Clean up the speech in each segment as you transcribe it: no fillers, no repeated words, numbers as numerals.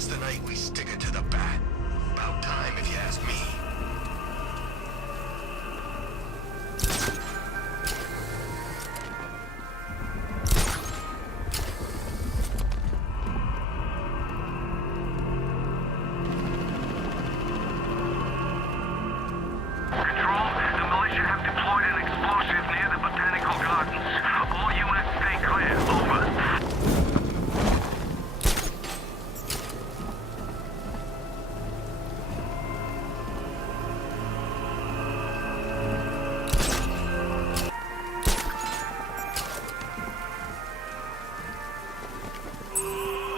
Tonight's the night we stick it to the bat. About time, if you ask me.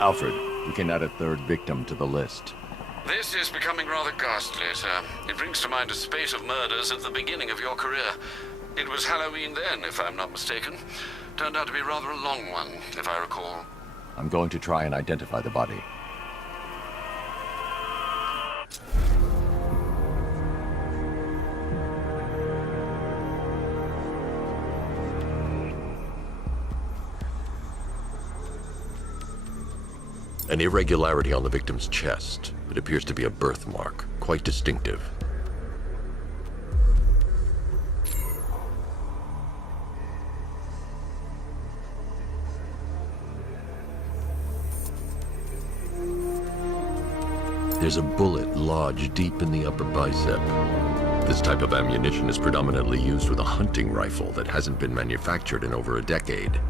Alfred, we can add a third victim to the list. This is becoming rather ghastly, sir. It brings to mind a spate of murders at the beginning of your career. It was Halloween then, if I'm not mistaken. Turned out to be rather a long one, if I recall. I'm going to try and identify the body. An irregularity on the victim's chest. It appears to be a birthmark, quite distinctive. There's a bullet lodged deep in the upper bicep. This type of ammunition is predominantly used with a hunting rifle that hasn't been manufactured in over a decade.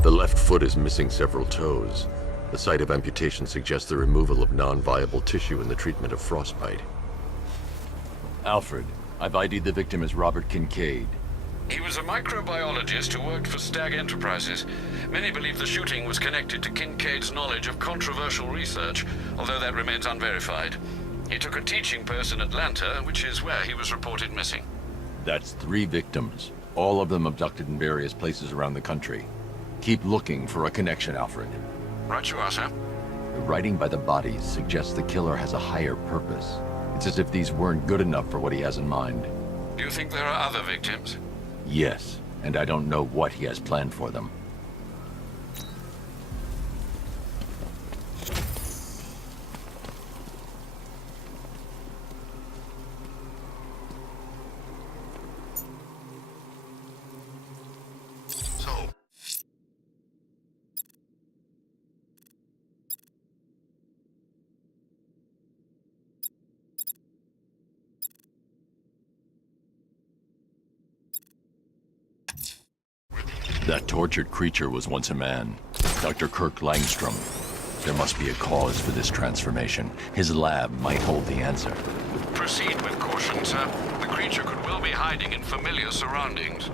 The left foot is missing several toes. The site of amputation suggests the removal of non-viable tissue in the treatment of frostbite. Alfred, I've ID'd the victim as Robert Kincaid. He was a microbiologist who worked for Stag Enterprises. Many believe the shooting was connected to Kincaid's knowledge of controversial research, although that remains unverified. He took a teaching post in Atlanta, which is where he was reported missing. That's 3 victims, all of them abducted in various places around the country. Keep looking for a connection, Alfred. Right you are, sir. The writing by the bodies suggests the killer has a higher purpose. It's as if these weren't good enough for what he has in mind. Do you think there are other victims? Yes, and I don't know what he has planned for them. That tortured creature was once a man, Dr. Kirk Langstrom. There must be a cause for this transformation. His lab might hold the answer. Proceed with caution, sir. The creature could well be hiding in familiar surroundings.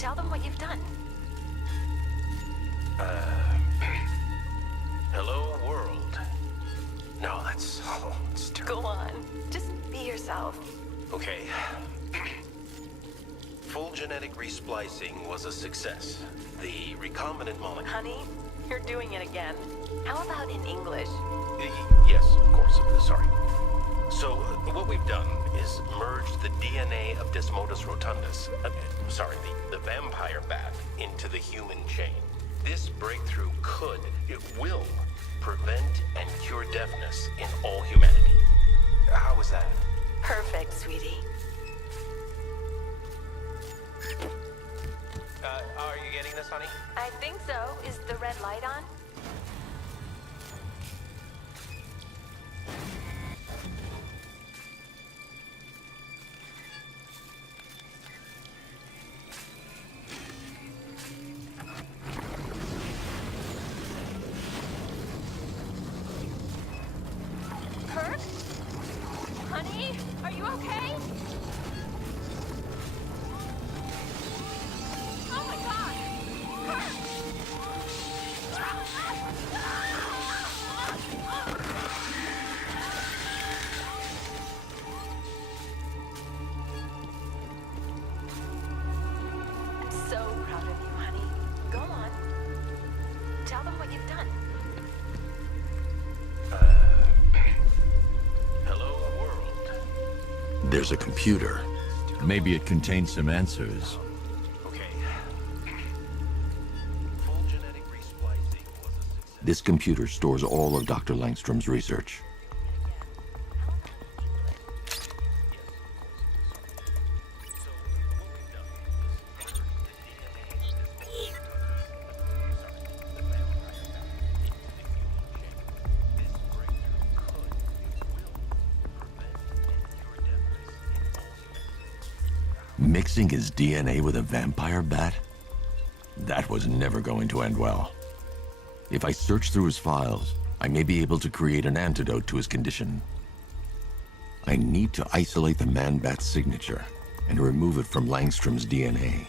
Tell them what you've done. Hello, world. No, it's terrible. Go on. Just be yourself. Okay. Full genetic resplicing was a success. The recombinant molecule... Honey, you're doing it again. How about in English? Yes, of course. Sorry. So, what we've done is merged the DNA of Desmodus rotundus, the vampire bat, into the human chain. This breakthrough it will, prevent and cure deafness in all humanity. How was that? Perfect, sweetie. Are you getting this, honey? I think so. Is the red light on? Kirk? Honey, are you okay? Oh my God! Kirk! I'm so proud of you, honey. Go on. Tell them what you've done. Hello, world. There's a computer. Maybe it contains some answers. Okay. Full genetic resplicing was a success. This computer stores all of Dr. Langstrom's research. Mixing his DNA with a vampire bat? That was never going to end well. If I search through his files, I may be able to create an antidote to his condition. I need to isolate the Manbat signature and remove it from Langstrom's DNA.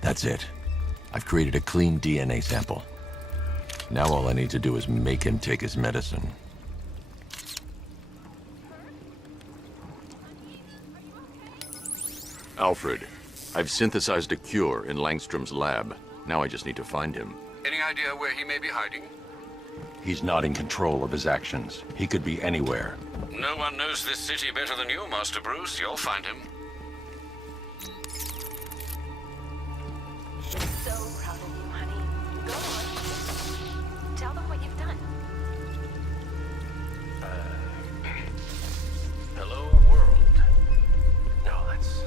That's it. I've created a clean DNA sample. Now all I need to do is make him take his medicine. Alfred, I've synthesized a cure in Langstrom's lab. Now I just need to find him. Any idea where he may be hiding? He's not in control of his actions. He could be anywhere. No one knows this city better than you, Master Bruce. You'll find him. So proud of you, honey. Go on. Tell them what you've done. Hello, world. No, it's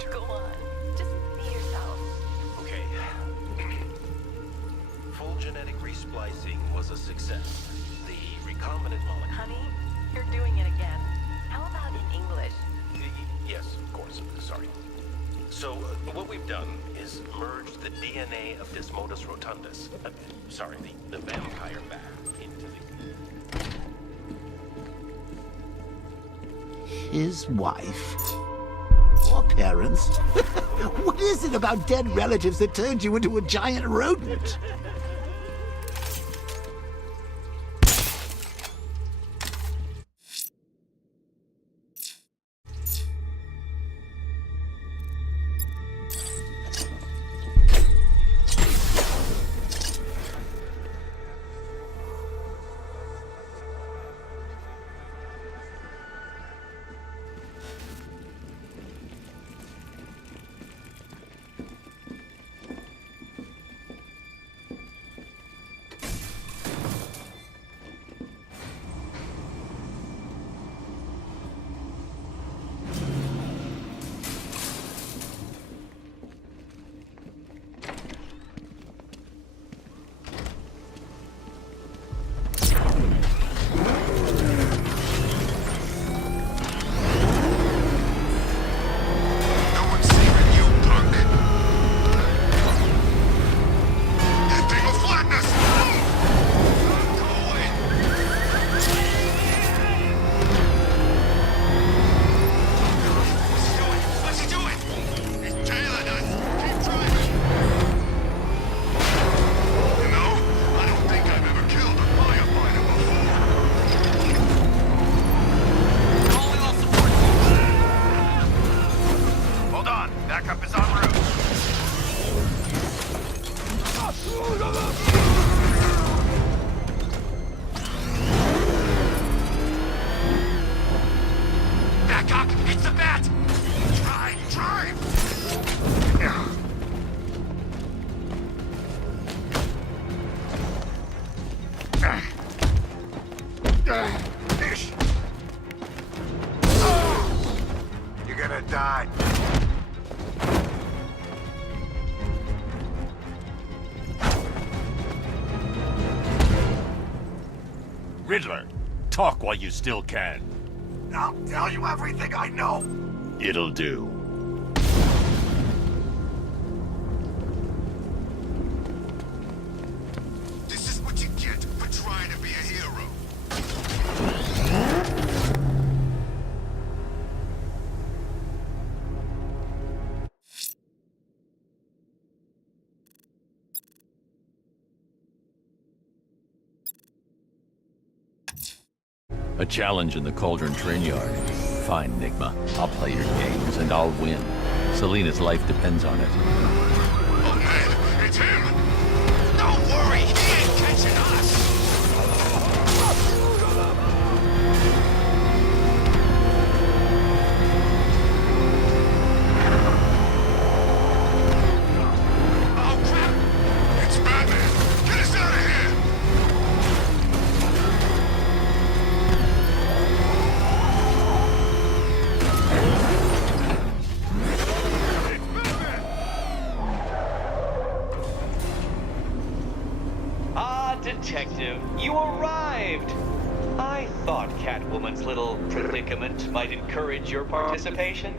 terrible. Go on. Just be yourself. Okay. Full genetic resplicing was a success. The recombinant molecule... Honey, You're doing it again. How about in English? Yes, of course. Sorry. So, what we've done is merged the DNA of Desmodus rotundus, sorry, the vampire bat, into the... His wife? Or parents? What is it about dead relatives that turned you into a giant rodent? You're gonna die. Riddler, talk while you still can. I'll tell you everything I know. It'll do. This is what you get for trying to be a hero. A challenge in the Cauldron train yard. Fine, Nigma. I'll play your games and I'll win. Selena's life depends on it. Oh man, it's him! Don't worry, he ain't catching us! Oh crap! It's Batman! Get us out of here! Detective, you arrived! I thought Catwoman's little predicament might encourage your participation.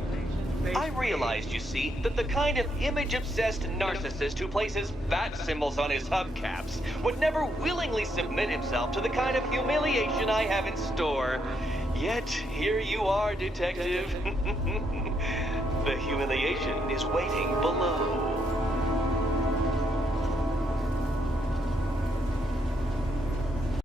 I realized, you see, that the kind of image-obsessed narcissist who places bat symbols on his hubcaps would never willingly submit himself to the kind of humiliation I have in store. Yet, here you are, Detective. The humiliation is waiting below.